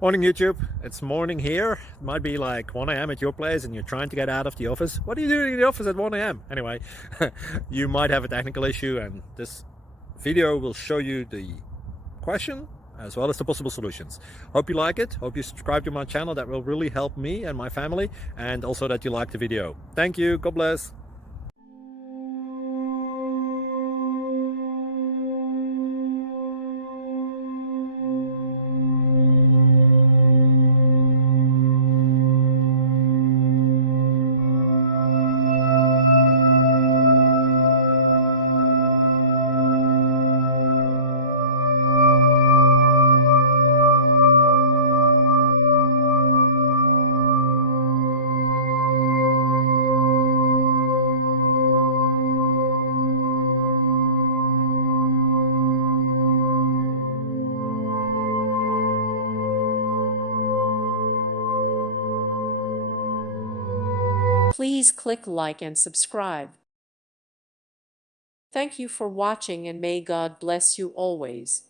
Morning YouTube, it's morning here. It might be like 1 a.m. at your place and you're trying to get out of the office. What are you doing in the office at 1 a.m.? Anyway, you might have a technical issue and this video will show you the question as well as the possible solutions. Hope you like it, hope you subscribe to my channel. That will really help me and my family, and also that you like the video. Thank you, God bless. Please click like and subscribe. Thank you for watching and may God bless you always.